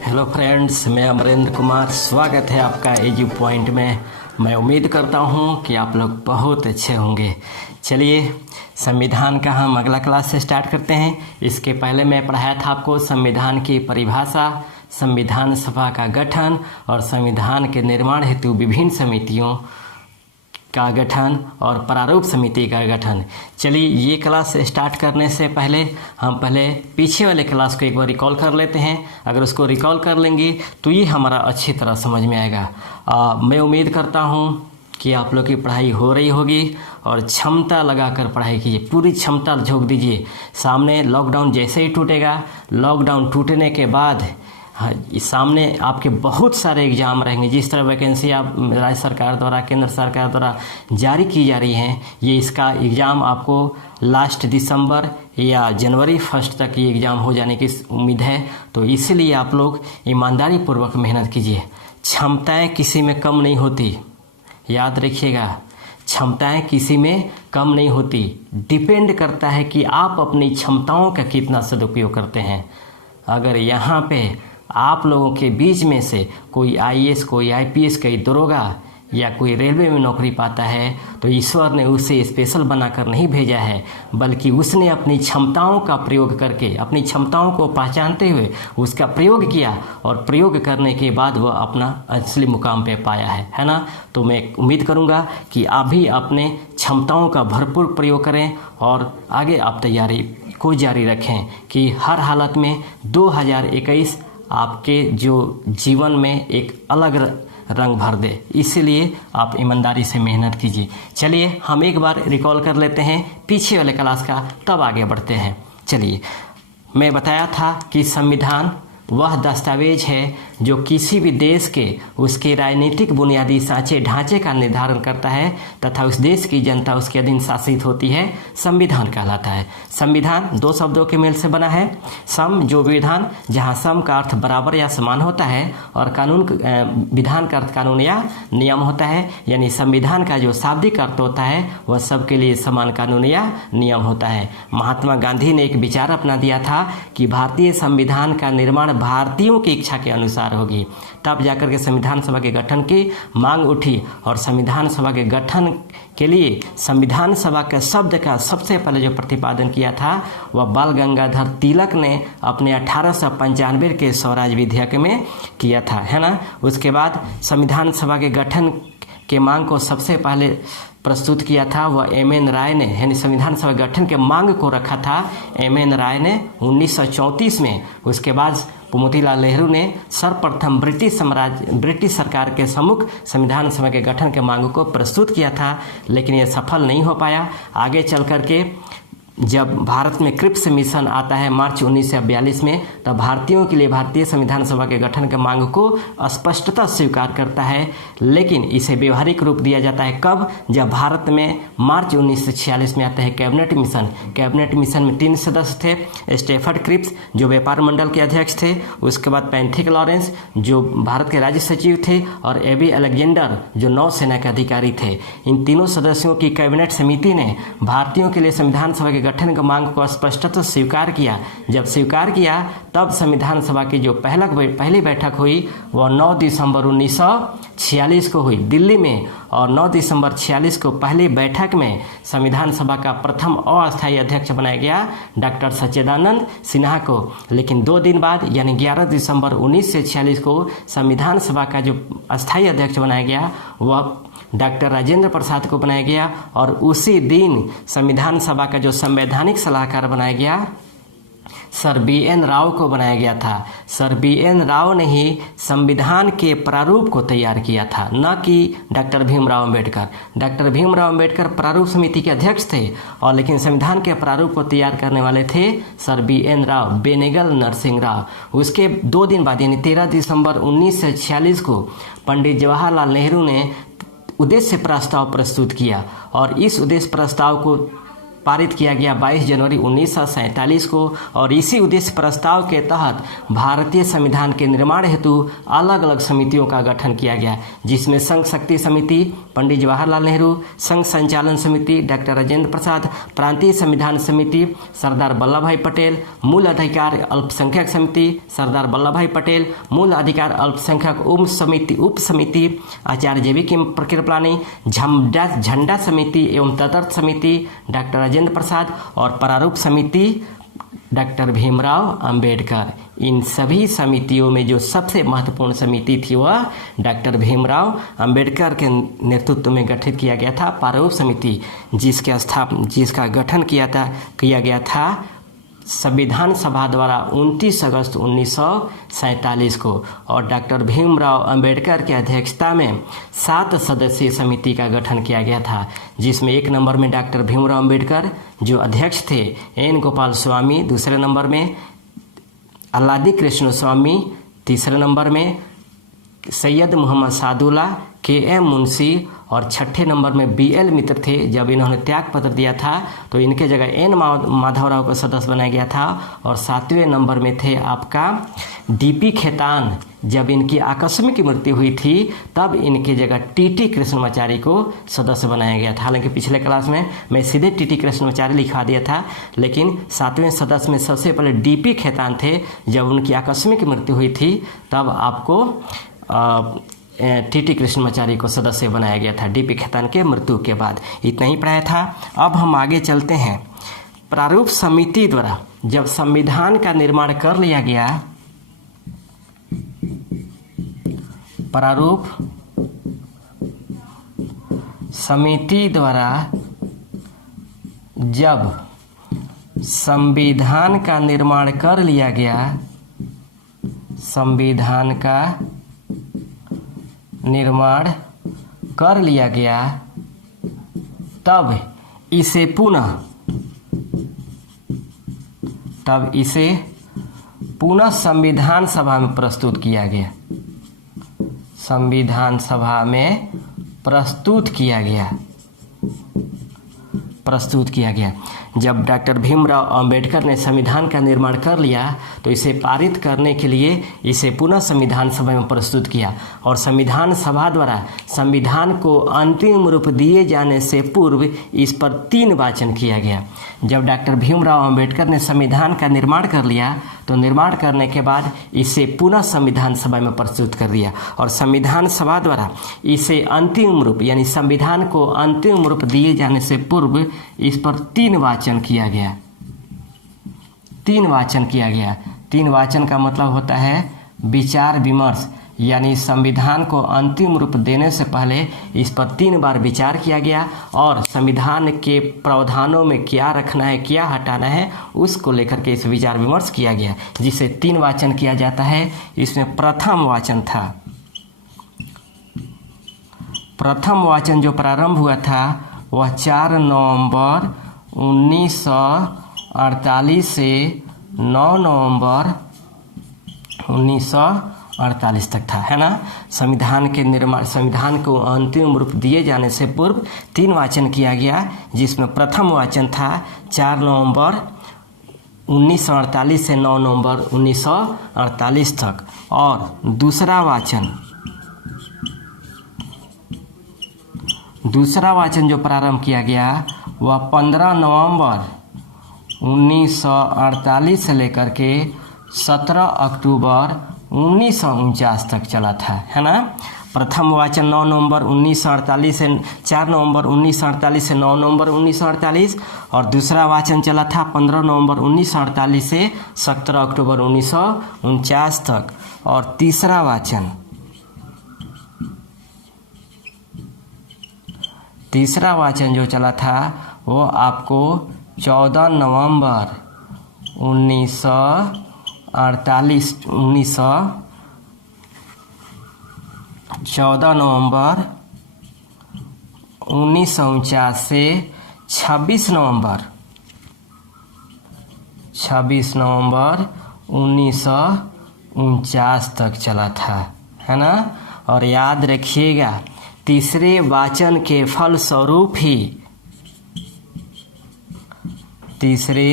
Hello friends, मैं अमरेंद्र कुमार। स्वागत है आपका एजू पॉइंट में। मैं उम्मीद करता हूँ कि आप लोग बहुत अच्छे होंगे। चलिए संविधान का हम अगला क्लास से स्टार्ट करते हैं। इसके पहले मैं पढ़ाया था आपको संविधान की परिभाषा, संविधान सभा का गठन और संविधान के निर्माण हेतु विभिन्न समितियों का गठन और प्रारूप समिति का गठन। चलिए ये क्लास स्टार्ट करने से पहले हम पीछे वाले क्लास को एक बार रिकॉल कर लेते हैं। अगर उसको रिकॉल कर लेंगे तो ये हमारा अच्छी तरह समझ में आएगा। मैं उम्मीद करता हूँ कि आप लोग की पढ़ाई हो रही होगी और क्षमता लगाकर पढ़ाई कीजिए, पूरी क्षमता झोंक दीजिए। सामने लॉकडाउन जैसे ही टूटेगा, लॉकडाउन टूटने के बाद सामने आपके बहुत सारे एग्ज़ाम रहेंगे। जिस तरह वैकेंसी आप राज्य सरकार द्वारा, केंद्र सरकार द्वारा जारी की जा रही हैं, ये इसका एग्ज़ाम आपको लास्ट दिसंबर या जनवरी 1 तक ये एग्ज़ाम हो जाने की उम्मीद है। तो इसलिए आप लोग ईमानदारी पूर्वक मेहनत कीजिए। क्षमताएं किसी में कम नहीं होती, याद रखिएगा। क्षमताएं किसी में कम नहीं होती, डिपेंड करता है कि आप अपनी क्षमताओं का कितना सदुपयोग करते हैं। अगर यहाँ पे आप लोगों के बीच में से कोई आईएएस, कोई आईपीएस, कोई दरोगा या कोई रेलवे में नौकरी पाता है तो ईश्वर ने उसे स्पेशल बनाकर नहीं भेजा है, बल्कि उसने अपनी क्षमताओं का प्रयोग करके, अपनी क्षमताओं को पहचानते हुए उसका प्रयोग किया और प्रयोग करने के बाद वह अपना असली मुकाम पे पाया है ना। तो मैं उम्मीद करूँगा कि आप भी अपने क्षमताओं का भरपूर प्रयोग करें और आगे आप तैयारी को जारी रखें कि हर हालत में 2021 आपके जो जीवन में एक अलग रंग भर दे। इसीलिए आप ईमानदारी से मेहनत कीजिए। चलिए हम एक बार रिकॉल कर लेते हैं पीछे वाले क्लास का, तब आगे बढ़ते हैं। चलिए, मैं बताया था कि संविधान वह दस्तावेज है जो किसी भी देश के उसके राजनीतिक बुनियादी ढांचे का निर्धारण करता है तथा उस देश की जनता उसके अधीन शासित होती है। संविधान कहलाता है। संविधान दो शब्दों के मेल से बना है। सम जो विधान, जहां सम का अर्थ बराबर या समान होता है, और कानून, विधान का अर्थ कानून या नियम होता है। यानी संविधान का जो शाब्दिक अर्थ होता है वह सबके लिए समान कानून या नियम होता है। महात्मा गांधी ने एक विचार अपना दिया था कि भारतीय संविधान का निर्माण भारतीयों की इच्छा के अनुसार होगी। तब जाकर के संविधान सभा के गठन की मांग उठी और संविधान सभा के गठन के लिए संविधान सभा के शब्द का सबसे पहले जो प्रतिपादन किया था वह बाल गंगाधर तिलक ने अपने 1895 के स्वराज विधेयक में किया था, है ना। उसके बाद संविधान सभा के गठन के मांग को सबसे पहले प्रस्तुत किया था वह एम.एन. राय ने, यानी संविधान सभा गठन के मांग को रखा था एम.एन. राय ने 1934 में। उसके बाद मोतीलाल नेहरू ने सर्वप्रथम ब्रिटिश सरकार के सम्मुख संविधान सभा के गठन के मांग को प्रस्तुत किया था, लेकिन यह सफल नहीं हो पाया। आगे चल करके जब भारत में क्रिप्स मिशन आता है मार्च 1942 में, तब भारतीयों के लिए भारतीय संविधान सभा के गठन के मांग को स्पष्टता स्वीकार करता है, लेकिन इसे व्यवहारिक रूप दिया जाता है कब? जब भारत में मार्च 1946 में आता है कैबिनेट मिशन। कैबिनेट मिशन में 3 सदस्य थे। स्टेफर्ड क्रिप्स जो व्यापार मंडल के अध्यक्ष थे, उसके बाद पैंथिक लॉरेंस जो भारत के राज्य सचिव थे, और एबी अलेक्जेंडर जो नौसेना के अधिकारी थे। इन तीनों सदस्यों की कैबिनेट समिति ने भारतीयों के लिए संविधान सभा के गठन की मांग को स्पष्टता स्वीकार किया। जब स्वीकार किया तब संविधान सभा की जो पहली बैठक हुई वह 9 दिसंबर 1946 को हुई दिल्ली में, और 9 दिसंबर 46 को पहली बैठक में संविधान सभा का प्रथम अस्थायी अध्यक्ष बनाया गया डॉक्टर सच्चिदानंद सिन्हा को। लेकिन 2 दिन बाद यानी 11 दिसंबर 1946 को संविधान सभा का जो अस्थायी अध्यक्ष बनाया गया वह डॉक्टर राजेंद्र प्रसाद को बनाया गया, और उसी दिन संविधान सभा का जो संवैधानिक सलाहकार बनाया गया सर बी.एन. राव को बनाया गया था। Sir BN. राव ने ही संविधान के प्रारूप को तैयार किया था, न कि डॉक्टर भीमराव अम्बेडकर। डॉक्टर भीमराव अम्बेडकर प्रारूप समिति के अध्यक्ष थे, और लेकिन संविधान के प्रारूप को तैयार करने वाले थे सर बी.एन. राव, बेनेगल नरसिंह राव। उसके 2 दिन बाद यानी 13 दिसंबर 1946 को पंडित जवाहरलाल नेहरू ने उद्देश्य प्रस्ताव प्रस्तुत किया, और इस उद्देश्य प्रस्ताव को पारित किया गया 22 जनवरी 1947 को। और इसी उद्देश्य प्रस्ताव के तहत भारतीय संविधान के निर्माण हेतु अलग अलग समितियों का गठन किया गया, जिसमें संघ शक्ति समिति पंडित जवाहरलाल नेहरू, संघ संचालन समिति डॉक्टर राजेंद्र प्रसाद, प्रांतीय संविधान समिति सरदार वल्लभ भाई पटेल, मूल अधिकार अल्पसंख्यक समिति सरदार वल्लभ भाई पटेल, मूल अधिकार अल्पसंख्यक उप समिति आचार्य जेबी कृपलानी, झंडा समिति एवं तदर्थ समिति डॉक्टर राजेंद्र प्रसाद और प्रारूप समिति डॉक्टर भीमराव अंबेडकर। इन सभी समितियों में जो सबसे महत्वपूर्ण समिति थी वह डॉक्टर भीमराव अंबेडकर के नेतृत्व में गठित किया गया था प्रारूप समिति, जिसका गठन किया गया था संविधान सभा द्वारा 29 अगस्त 1947 को। और डॉक्टर भीमराव अंबेडकर की अध्यक्षता में 7 सदस्यीय समिति का गठन किया गया था, जिसमें 1 नंबर में डॉक्टर भीमराव अंबेडकर जो अध्यक्ष थे, एन गोपाल स्वामी दूसरे नंबर में, अल्लादी कृष्ण स्वामी तीसरे नंबर में, सैयद मोहम्मद सादुल्ला, के.एम. मुंशी और छठे नंबर में बी.एल. मित्र थे। जब इन्होंने त्याग पत्र दिया था तो इनके जगह एन माधवराव को सदस्य बनाया गया था। और 7वें नंबर में थे आपका डी.पी. खेतान। जब इनकी आकस्मिक मृत्यु हुई थी तब इनकी जगह टी.टी. कृष्णमाचारी को सदस्य बनाया गया था। हालांकि पिछले क्लास में मैं सीधे टी.टी. कृष्णमाचारी लिखा दिया था, लेकिन 7वें सदस्य में सबसे पहले डी.पी. खेतान थे। जब उनकी आकस्मिक मृत्यु हुई थी तब आपको टी.टी. कृष्णमाचारी को सदस्य बनाया गया था डी.पी. खेतान के मृत्यु के बाद। इतना ही पढ़ाया था। अब हम आगे चलते हैं। प्रारूप समिति द्वारा जब संविधान का निर्माण कर लिया गया, प्रारूप समिति द्वारा जब संविधान का निर्माण कर लिया गया, संविधान का निर्माण कर लिया गया, तब इसे पुनः संविधान सभा में प्रस्तुत किया गया। संविधान सभा में प्रस्तुत किया गया। जब डॉक्टर भीमराव अंबेडकर ने संविधान का निर्माण कर लिया तो इसे पारित करने के लिए इसे पुनः संविधान सभा में प्रस्तुत किया। और संविधान सभा द्वारा संविधान को अंतिम रूप दिए जाने से पूर्व इस पर 3 वाचन किया गया। जब डॉक्टर भीमराव अंबेडकर ने संविधान का निर्माण कर लिया तो निर्माण करने के बाद इसे पुनः संविधान सभा में प्रस्तुत कर दिया। और संविधान सभा द्वारा इसे अंतिम रूप यानी संविधान को अंतिम रूप दिए जाने से पूर्व इस पर 3 वाचन किया गया। 3 वाचन का मतलब होता है विचार विमर्श, यानी संविधान को अंतिम रूप देने से पहले इस पर 3 बार विचार किया गया और संविधान के प्रावधानों में क्या रखना है, क्या हटाना है, उसको लेकर के इस विचार विमर्श किया गया, जिसे 3 वाचन किया जाता है। इसमें प्रथम वाचन जो प्रारंभ हुआ था वह 4 नवंबर 1948 से 9 नवंबर 1948 तक था, है ना। संविधान को अंतिम रूप दिए जाने से पूर्व 3 वाचन किया गया, जिसमें प्रथम वाचन था 4 नवंबर 1948 से 9 नवंबर 1948 तक। और दूसरा वाचन जो प्रारंभ किया गया वह 15 नवंबर 1948 से लेकर के 17 अक्टूबर 1949 तक चला था, है ना। प्रथम वाचन 9 नवंबर 1948 से 4 नवंबर 1948 से 9 नवंबर 1948 और दूसरा वाचन चला था 15 नवंबर 1948 से 17 अक्टूबर 1949 तक। और तीसरा वाचन जो चला था वो आपको 14 नवंबर 1949 से 26 नवंबर 1949 तक चला था, है ना। और याद रखिएगा तीसरे वाचन के फलस्वरूप ही तीसरे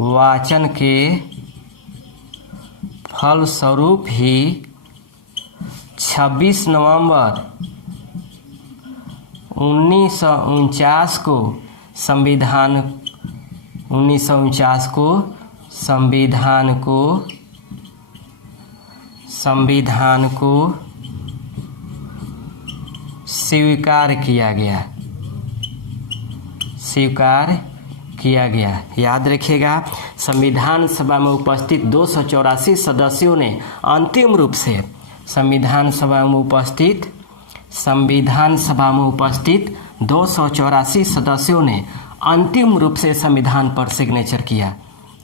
वाचन के फलस्वरूप ही 26 नवंबर 1949 को संविधान को स्वीकार किया गया। याद रखिएगा, संविधान सभा में उपस्थित 284 सदस्यों ने अंतिम रूप से संविधान सभा में उपस्थित 284 सदस्यों ने अंतिम रूप से संविधान पर सिग्नेचर किया।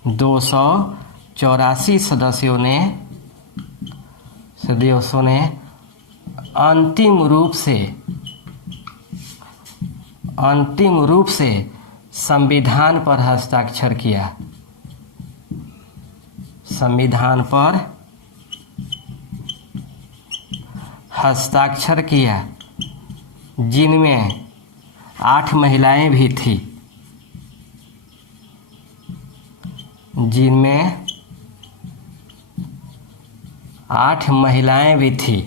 284 सदस्यों ने अंतिम रूप से संविधान पर हस्ताक्षर किया। संविधान पर हस्ताक्षर किया, जिनमें 8 महिलाएं भी थी,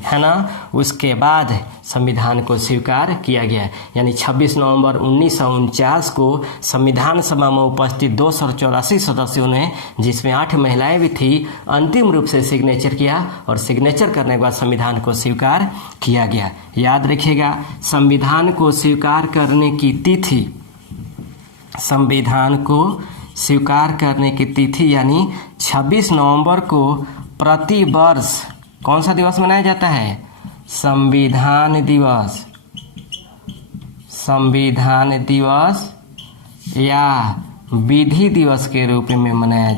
है ना। उसके बाद संविधान को स्वीकार किया गया, यानी 26 नवंबर 1949 को संविधान सभा में उपस्थित 284 सदस्यों ने, जिसमें 8 महिलाएं भी थी, अंतिम रूप से सिग्नेचर किया और सिग्नेचर करने के बाद संविधान को स्वीकार किया गया। याद रखिएगा, संविधान को स्वीकार करने की तिथि यानी 26 नवंबर को प्रति वर्ष कौन सा दिवस मनाया जाता है? संविधान दिवस या विधि दिवस के रूप में मनाया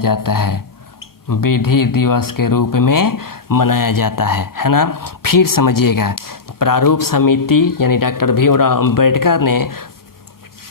जाता है ना। फिर समझिएगा, प्रारूप समिति यानी डॉक्टर भीमराव अंबेडकर ने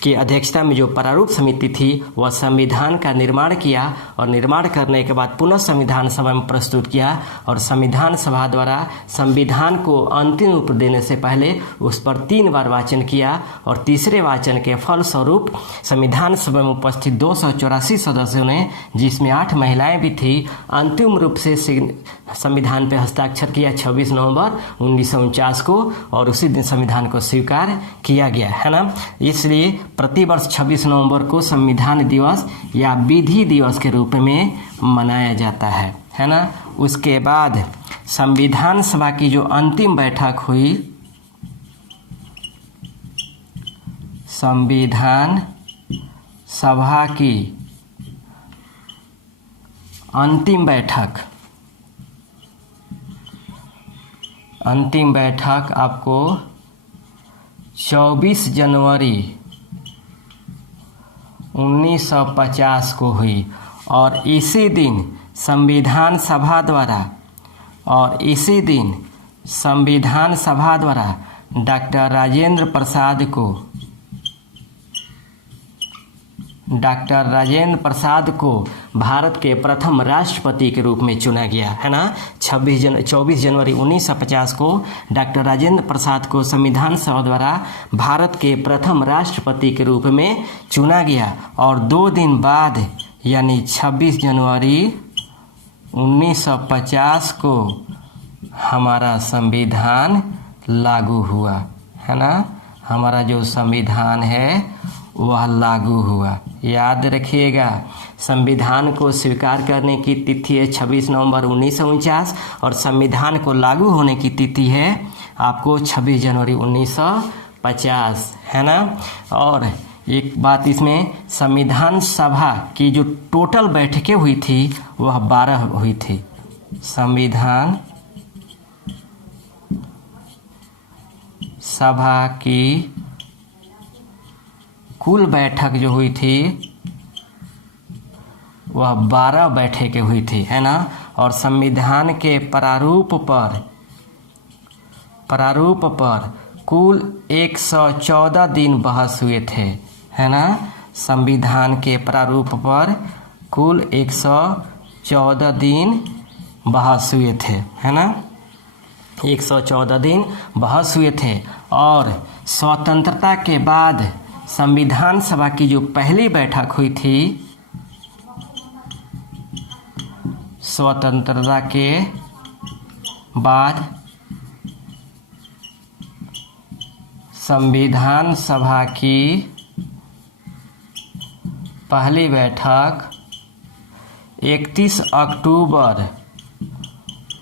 की अध्यक्षता में जो प्रारूप समिति थी वह संविधान का निर्माण किया और निर्माण करने के बाद पुनः संविधान सभा में प्रस्तुत किया और संविधान सभा द्वारा संविधान को अंतिम रूप देने से पहले उस पर 3 बार वाचन किया और तीसरे वाचन के फलस्वरूप संविधान सभा में उपस्थित 284 सदस्यों ने, जिसमें 8 महिलाएं भी थी, अंतिम रूप से संविधान पर हस्ताक्षर किया 26 नवंबर 1949 को और उसी दिन संविधान को स्वीकार किया गया, है ना। इसलिए प्रतिवर्ष 26 नवंबर को संविधान दिवस या विधि दिवस के रूप में मनाया जाता है ना। उसके बाद संविधान सभा की जो अंतिम बैठक हुई, संविधान सभा की अंतिम बैठक आपको 24 जनवरी 1950 को हुई और इसी दिन संविधान सभा द्वारा डॉक्टर राजेंद्र प्रसाद को भारत के प्रथम राष्ट्रपति के रूप में चुना गया, है ना। 24 जनवरी 1950 को डॉक्टर राजेंद्र प्रसाद को संविधान सभा द्वारा भारत के प्रथम राष्ट्रपति के रूप में चुना गया और 2 दिन बाद यानी 26 जनवरी 1950 को हमारा संविधान लागू हुआ, है ना। हमारा जो संविधान है वह लागू हुआ। याद रखिएगा, संविधान को स्वीकार करने की तिथि है 26 नवंबर 1949 और संविधान को लागू होने की तिथि है आपको 26 जनवरी 1950, है ना। और एक बात इसमें, संविधान सभा की जो टोटल बैठकें हुई थी वह 12 हुई थी। संविधान सभा की कुल बैठक जो हुई थी वह 12 बैठकें हुई थी, है ना। और संविधान के प्रारूप पर कुल 114 दिन बहस हुए थे, है ना। संविधान के प्रारूप पर कुल 114 दिन बहस हुए थे, है ना। 114 दिन बहस हुए थे और स्वतंत्रता के बाद संविधान सभा की जो पहली बैठक हुई थी स्वतंत्रता के बाद, संविधान सभा की पहली बैठक 31 अक्टूबर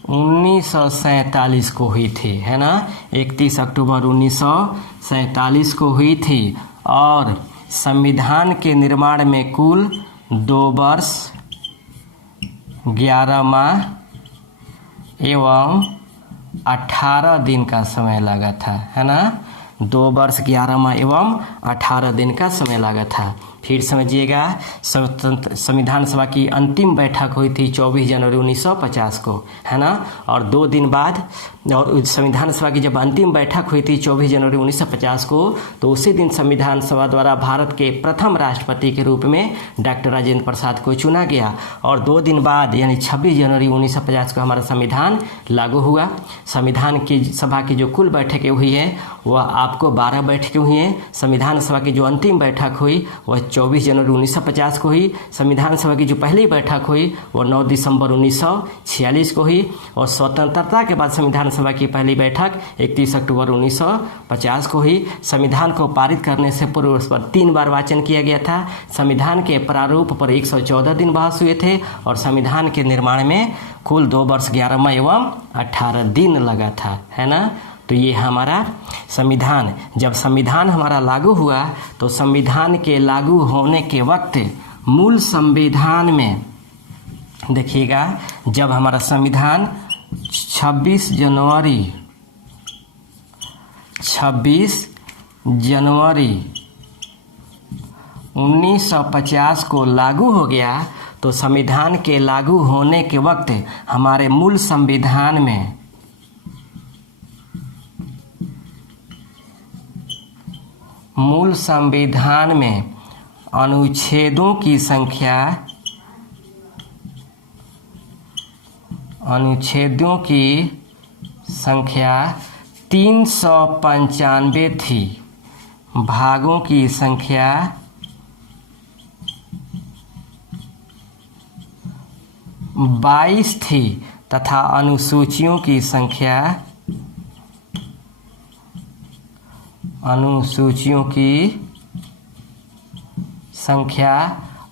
1947 को हुई थी, है ना। 31 अक्टूबर 1947 को हुई थी और संविधान के निर्माण में कुल 2 वर्ष 11 माह एवं 18 दिन का समय लगा था, है ना। 2 वर्ष 11 माह एवं 18 दिन का समय लगा था। फिर समझिएगा, संविधान सभा की अंतिम बैठक हुई थी 24 जनवरी 1950 को, है ना। और 2 दिन बाद, और संविधान सभा की जब अंतिम बैठक हुई थी 24 जनवरी 1950 को, तो उसी दिन संविधान सभा द्वारा भारत के प्रथम राष्ट्रपति के रूप में डॉक्टर राजेंद्र प्रसाद को चुना गया। और 2 दिन बाद यानी 26 जनवरी 1950 को हमारा संविधान लागू हुआ। संविधान की सभा की जो कुल बैठकें हुई है वह आपको 12 बैठकें हुई हैं। संविधान सभा की जो अंतिम बैठक हुई वह 24 जनवरी 1950 को हुई। संविधान सभा की जो पहली बैठक हुई वो 9 दिसंबर 1946 को हुई। और स्वतंत्रता के बाद संविधान सभा की पहली बैठक 31 अक्टूबर 1950 को हुई। संविधान को पारित करने से पूर्व उस पर 3 बार वाचन किया गया था। संविधान के प्रारूप पर 114 दिन बहस हुए थे और संविधान के निर्माण में कुल 2 वर्ष 11 माह एवं 18 दिन लगा था, है ना। तो ये हमारा संविधान, जब संविधान हमारा लागू हुआ तो संविधान के लागू होने के वक्त मूल संविधान में देखिएगा, जब हमारा संविधान 26 जनवरी 1950 को लागू हो गया, तो संविधान के लागू होने के वक्त हमारे मूल संविधान में अनुच्छेदों की संख्या 395 थी, भागों की संख्या 22 थी तथा अनुसूचियों की संख्या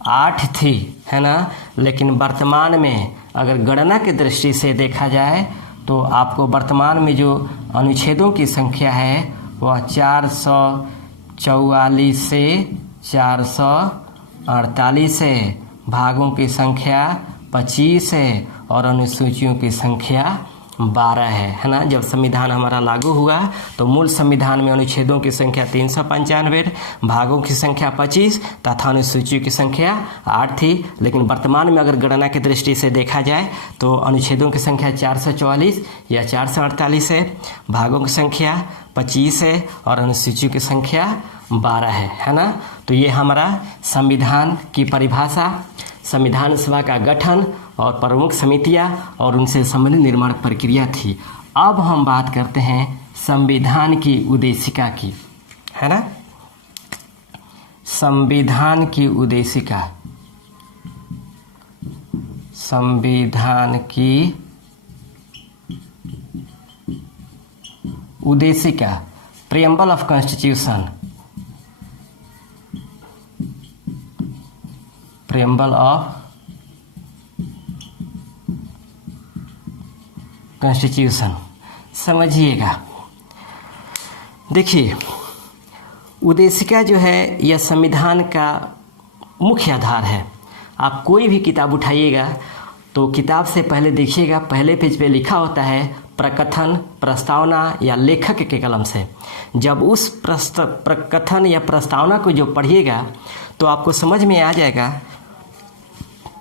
8 थी, है ना। लेकिन वर्तमान में अगर गणना की दृष्टि से देखा जाए तो आपको वर्तमान में जो अनुच्छेदों की संख्या है वह 444 से 448 है, भागों की संख्या 25 है और अनुसूचियों की संख्या 12 है ना। जब संविधान हमारा लागू हुआ तो मूल संविधान में अनुच्छेदों की संख्या 395, भागों की संख्या 25 तथा अनुसूचियों की संख्या 8 थी। लेकिन वर्तमान में अगर गणना की दृष्टि से देखा जाए तो अनुच्छेदों की संख्या 444 या 448 है, भागों की संख्या 25 है और अनुसूचियों की संख्या 12 है ना। तो ये हमारा संविधान की परिभाषा, संविधान सभा का गठन और प्रमुख समितियां और उनसे संबंधित निर्माण प्रक्रिया थी। अब हम बात करते हैं संविधान की उद्देशिका की, है ना। संविधान की उद्देशिका, preamble of constitution, preamble of constitution. समझिएगा, देखिए उद्देशिका जो है यह संविधान का मुख्य आधार है। आप कोई भी किताब उठाइएगा तो किताब से पहले देखिएगा, पहले पेज पे लिखा होता है प्रकथन, प्रस्तावना या लेखक के कलम से। जब उस प्रकथन या प्रस्तावना को जो पढ़िएगा तो आपको समझ में आ जाएगा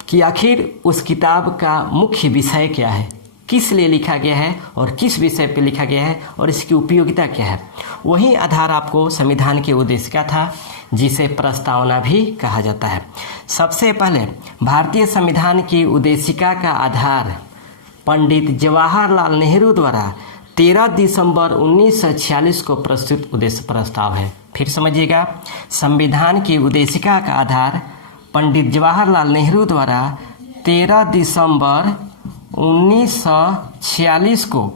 कि आखिर उस किताब का मुख्य विषय क्या है, किस लिए लिखा गया है और किस विषय पे लिखा गया है और इसकी उपयोगिता क्या है। वही आधार आपको संविधान की उद्देशिका था, जिसे प्रस्तावना भी कहा जाता है। सबसे पहले भारतीय संविधान की उद्देशिका का आधार पंडित जवाहरलाल नेहरू द्वारा 13 दिसंबर 1946 को प्रस्तुत उद्देश्य प्रस्ताव है। फिर समझिएगा, संविधान की उद्देशिका का आधार पंडित जवाहरलाल नेहरू द्वारा 13 दिसंबर 1946 को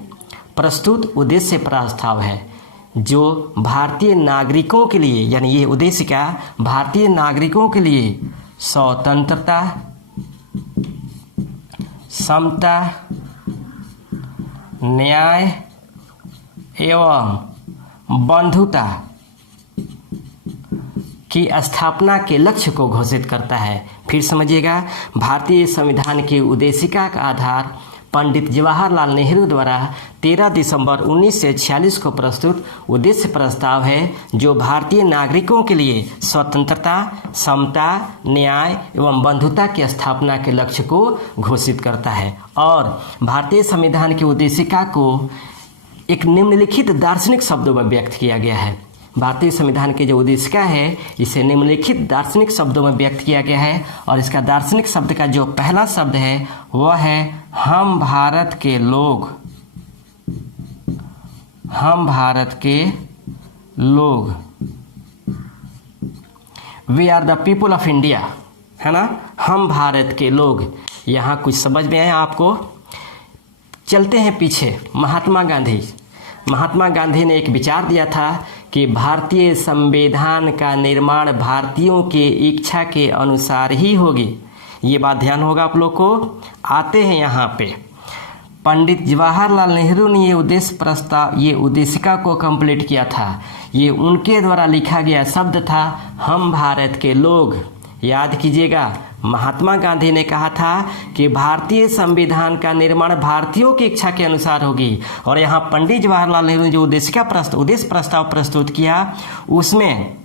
प्रस्तुत उद्देश्य प्रस्ताव है, जो भारतीय नागरिकों के लिए, यानी ये उद्देशिका भारतीय नागरिकों के लिए स्वतंत्रता, समता, न्याय एवं बंधुता की स्थापना के लक्ष्य को घोषित करता है। फिर समझिएगा, भारतीय संविधान की उद्देशिका का आधार पंडित जवाहरलाल नेहरू द्वारा 13 दिसंबर 1946 को प्रस्तुत उद्देश्य प्रस्ताव है, जो भारतीय नागरिकों के लिए स्वतंत्रता, समता, न्याय एवं बंधुता की स्थापना के लक्ष्य को घोषित करता है। और भारतीय संविधान की उद्देशिका को एक निम्नलिखित दार्शनिक शब्दों में व्यक्त किया गया है। भारतीय संविधान की जो उद्देशिका है, इसे निम्नलिखित दार्शनिक शब्दों में व्यक्त किया गया है, और इसका दार्शनिक शब्द का जो पहला शब्द है वह है हम भारत के लोग। हम भारत के लोग, we are the people of India, है ना। हम भारत के लोग, यहाँ कुछ समझ में आया आपको। चलते हैं पीछे। महात्मा गांधी ने एक विचार दिया था कि भारतीय संविधान का निर्माण भारतीयों के इच्छा के अनुसार ही होगी। ये बात ध्यान होगा आप लोग को। आते हैं यहाँ पे, पंडित जवाहरलाल नेहरू ने ये उद्देशिका को कंप्लीट किया था। ये उनके द्वारा लिखा गया शब्द था, हम भारत के लोग। याद कीजिएगा, महात्मा गांधी ने कहा था कि भारतीय संविधान का निर्माण भारतीयों की इच्छा के अनुसार होगी, और यहाँ पंडित जवाहरलाल नेहरू ने जो उद्देश्य प्रस्ताव प्रस्तुत किया, उसमें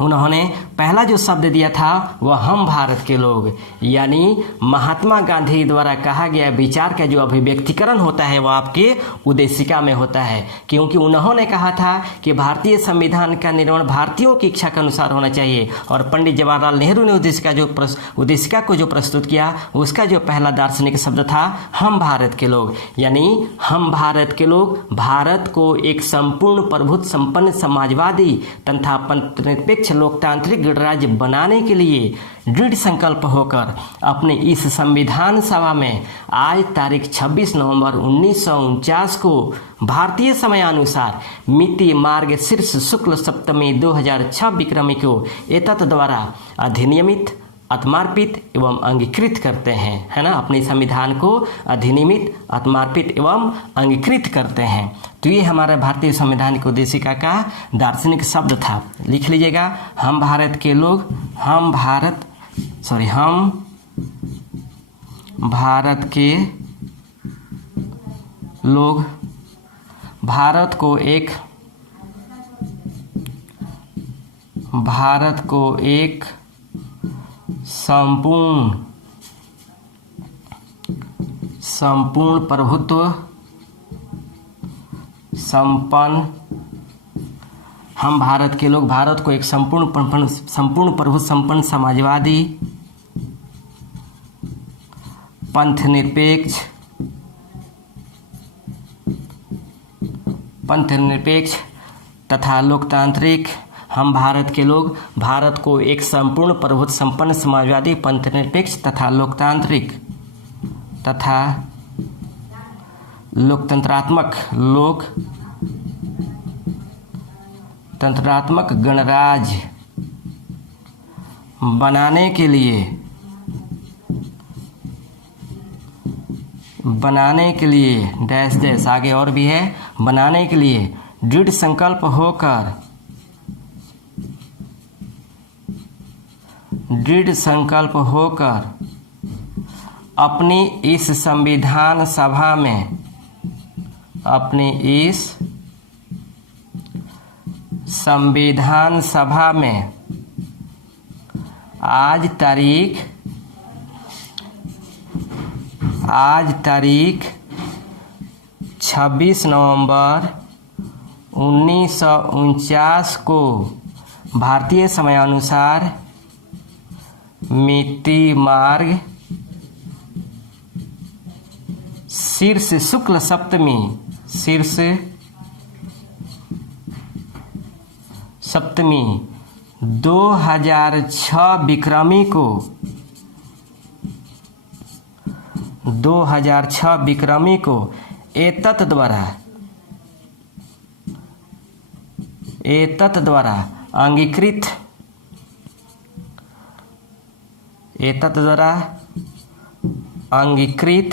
उन्होंने पहला जो शब्द दिया था वह हम भारत के लोग, यानी महात्मा गांधी द्वारा कहा गया विचार का जो अभिव्यक्तिकरण होता है वह आपके उद्देशिका में होता है, क्योंकि उन्होंने कहा था कि भारतीय संविधान का निर्माण भारतीयों की इच्छा के अनुसार होना चाहिए। और पंडित जवाहरलाल नेहरू ने उद्देशिका को जो प्रस्तुत किया, उसका जो पहला दार्शनिक शब्द था हम भारत के लोग, यानी हम भारत के लोग भारत को एक संपूर्ण प्रभुत्व संपन्न समाजवादी तथा निरपेक्ष लोकतांत्रिक गणराज्य बनाने के लिए दृढ़ संकल्प होकर अपने इस संविधान सभा में आज तारीख 26 नवंबर 1949 को भारतीय समयानुसार मिति मार्ग शीर्ष शुक्ल सप्तमी 2006 विक्रमी को एतत् द्वारा अधिनियमित, आत्मार्पित एवं अंगीकृत करते हैं, है ना। अपने संविधान को अधिनियमित, आत्मार्पित एवं अंगीकृत करते हैं। तो ये हमारा भारतीय संविधान की उद्देशिका का दार्शनिक शब्द था। लिख लीजिएगा, हम भारत के लोग, हम भारत के लोग भारत को एक संपूर्ण प्रभुत्व संपन्न, हम भारत के लोग भारत को एक संपूर्ण प्रभुत्व संपन्न समाजवादी, पंथनिरपेक्ष तथा लोकतांत्रिक, हम भारत के लोग भारत को एक संपूर्ण प्रभुत्व संपन्न समाजवादी, पंथनिरपेक्ष तथा लोकतांत्रिक तथा लोकतंत्रात्मक गणराज्य बनाने के लिए डैश आगे और भी है, बनाने के लिए दृढ़ संकल्प होकर अपनी इस संविधान सभा में आज तारीख 26 नवंबर 1949 को भारतीय समयानुसार मिति मार्ग शीर्ष शुक्ल सप्तमी 2006 विक्रमी को 2006 विक्रमी को एतत् द्वारा अंगीकृत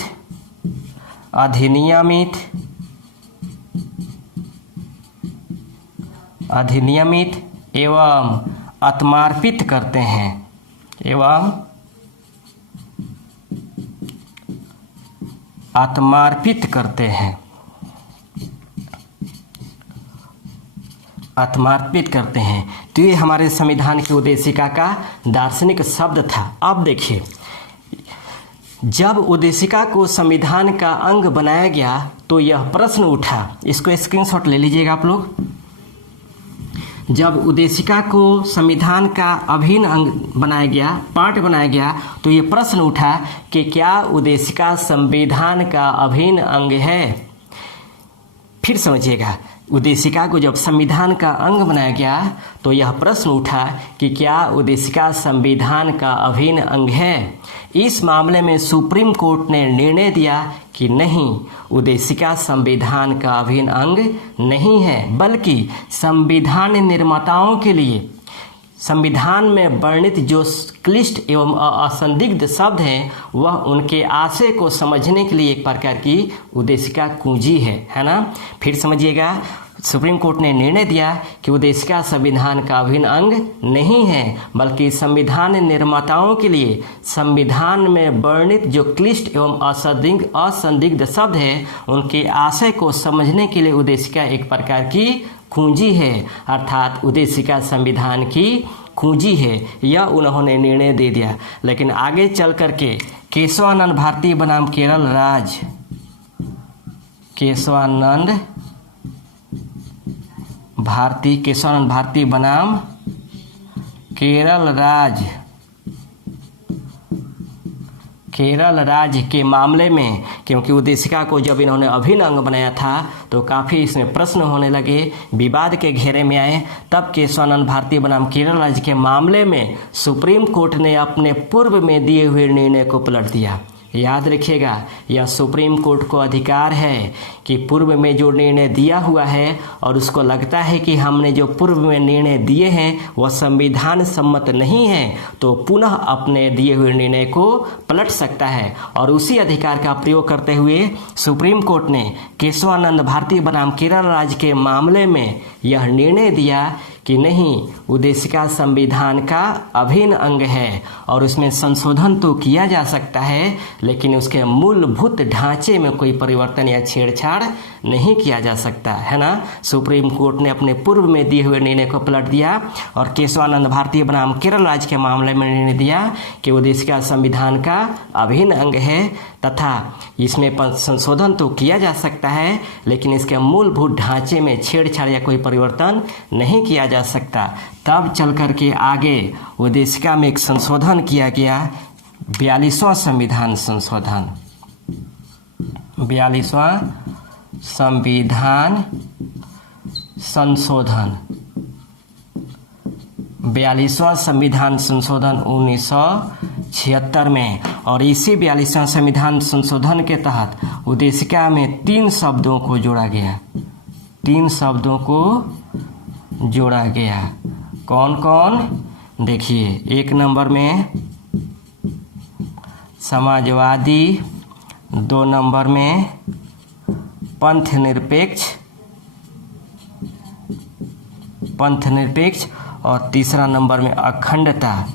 अधिनियमित एवं आत्मार्पित करते हैं तो ये हमारे संविधान की उद्देशिका का दार्शनिक शब्द था। अब देखिए, जब उद्देशिका को संविधान का अंग बनाया गया तो यह प्रश्न उठा, इसको स्क्रीनशॉट ले लीजिएगा आप लोग। जब उद्देशिका को संविधान का अभिन्न अंग बनाया गया, पार्ट बनाया गया, तो ये प्रश्न उठा कि क्या उद्देशिका संविधान का अभिन्न अंग है। फिर समझिएगा, उद्देशिका को जब संविधान का अंग बनाया गया तो यह प्रश्न उठा कि क्या उद्देशिका संविधान का अभिन्न अंग है। इस मामले में सुप्रीम कोर्ट ने निर्णय दिया कि नहीं, उद्देशिका संविधान का अभिन्न अंग नहीं है, बल्कि संविधान निर्माताओं के लिए संविधान में वर्णित जो क्लिष्ट एवं असंदिग्ध शब्द हैं वह उनके आशय को समझने के लिए एक प्रकार की उद्देशिका कुंजी है ना। फिर समझिएगा, सुप्रीम कोर्ट ने निर्णय दिया कि उद्देशिका संविधान का अभिन्न अंग नहीं है, बल्कि संविधान निर्माताओं के लिए संविधान में वर्णित जो क्लिष्ट एवं असंदिग्ध शब्द है उनके आशय को समझने के लिए उद्देशिका एक प्रकार की कुंजी है, अर्थात उद्देशिका संविधान की कुंजी है। यह उन्होंने निर्णय दे दिया। लेकिन आगे चल करके केशवानंद भारती बनाम केरल भारती बनाम केरल राज्य के मामले में, क्योंकि उद्देशिका को जब इन्होंने अभिन्न अंग बनाया था तो काफ़ी इसमें प्रश्न होने लगे, विवाद के घेरे में आए। तब केशवानंद भारती बनाम केरल राज्य के मामले में सुप्रीम कोर्ट ने अपने पूर्व में दिए हुए निर्णय को पलट दिया। याद रखिएगा, यह सुप्रीम कोर्ट को अधिकार है कि पूर्व में जो निर्णय दिया हुआ है और उसको लगता है कि हमने जो पूर्व में निर्णय दिए हैं वह संविधान सम्मत नहीं है, तो पुनः अपने दिए हुए निर्णय को पलट सकता है। और उसी अधिकार का प्रयोग करते हुए सुप्रीम कोर्ट ने केशवानंद भारती बनाम केरल राज्य के मामले में यह निर्णय दिया कि नहीं, उद्देशिका संविधान का अभिन्न अंग है और उसमें संशोधन तो किया जा सकता है, लेकिन उसके मूलभूत ढांचे में कोई परिवर्तन या छेड़छाड़ नहीं किया जा सकता है ना। सुप्रीम कोर्ट ने अपने पूर्व में दिए हुए निर्णय को पलट दिया और केशवानंद भारती बनाम केरल राज्य के मामले में निर्णय दिया कि उद्देशिका संविधान का अभिन्न अंग है तथा इसमें संशोधन तो किया जा सकता है, लेकिन इसके मूलभूत ढांचे में छेड़छाड़ या कोई परिवर्तन नहीं किया जा सकता। तब चल करके आगे उद्देशिका में एक संशोधन किया गया, 42वां संविधान संशोधन। 42वां संविधान संशोधन 42वां संविधान संशोधन 1976 में। और इसी 42वां संविधान संशोधन के तहत उद्देशिका में 3 शब्दों को जोड़ा गया। 3 शब्दों को जोड़ा गया। कौन कौन? देखिए, 1 नंबर में समाजवादी, 2 नंबर में पंथ निरपेक्ष और तीसरा नंबर में अखंडता।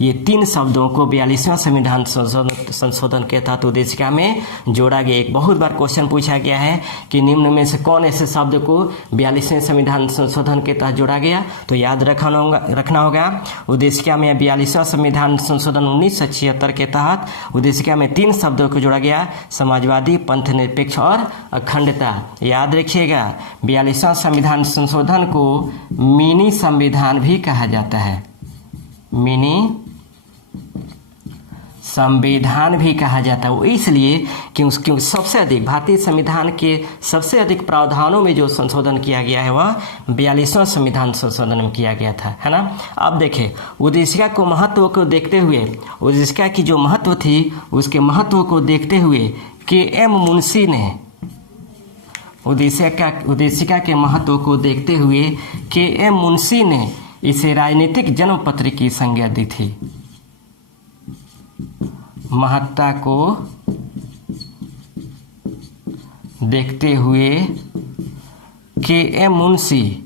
ये 3 शब्दों को 42वां संविधान संशोधन के तहत उद्देशिका में जोड़ा गया। एक बहुत बार क्वेश्चन पूछा गया है कि निम्न में से कौन ऐसे शब्द को 42वें संविधान संशोधन के तहत जोड़ा गया, तो याद रखना होगा उद्देशिका में 42वां संविधान संशोधन 1976 के तहत उद्देशिका में 3 शब्दों को जोड़ा गया, समाजवादी, पंथ निरपेक्ष और अखंडता। याद रखिएगा, 42वां संविधान संशोधन को मिनी संविधान भी कहा जाता है। मिनी संविधान भी कहा जाता है। वो इसलिए क्योंकि सबसे अधिक भारतीय संविधान के सबसे अधिक प्रावधानों में जो संशोधन किया गया है वह 42वां संविधान संशोधन में किया गया था, है ना। अब देखें, उद्देशिका को महत्व को देखते हुए, उद्देशिका की जो महत्व थी उसके महत्व को देखते हुए के.एम. मुंशी ने, उद्देशिका के महत्व को देखते हुए के.एम. मुंशी ने इसे राजनीतिक जन्मपत्र की संज्ञा दी थी। महत्ता को देखते हुए के.एम. मुंशी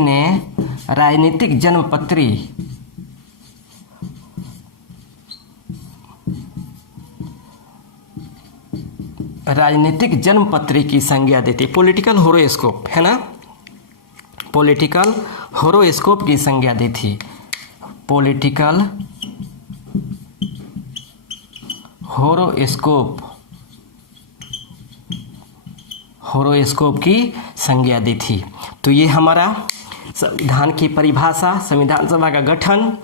ने राजनीतिक जन्मपत्री की संज्ञा देती, पॉलिटिकल होरोस्कोप, है ना, पॉलिटिकल होरोस्कोप की संज्ञा दी थी, पॉलिटिकल होरोस्कोप की संज्ञा दी थी। तो ये हमारा संविधान की परिभाषा, संविधान सभा का गठन,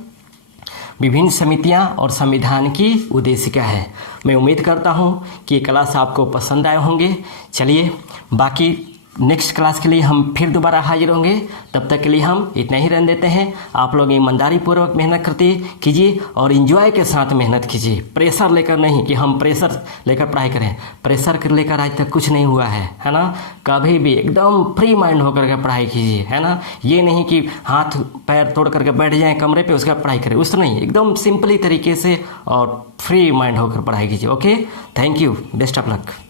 विभिन्न समितियां और संविधान की उद्देशिका है। मैं उम्मीद करता हूं कि ये क्लास आपको पसंद आए होंगे। चलिए, बाकी नेक्स्ट क्लास के लिए हम फिर दोबारा हाजिर होंगे। तब तक के लिए हम इतना ही रहने देते हैं। आप लोग ईमानदारी पूर्वक मेहनत कीजिए और एंजॉय के साथ मेहनत कीजिए, प्रेशर लेकर नहीं कि हम प्रेशर लेकर पढ़ाई करें। प्रेशर लेकर आज तक कुछ नहीं हुआ है ना। कभी भी एकदम फ्री माइंड होकर के पढ़ाई कीजिए, है ना। ये नहीं कि हाथ पैर तोड़ करके बैठ जाएं कमरे पे उसका पढ़ाई करें, उस नहीं, एकदम सिंपली तरीके से और फ्री माइंड होकर पढ़ाई कीजिए। Okay, thank you, best of luck.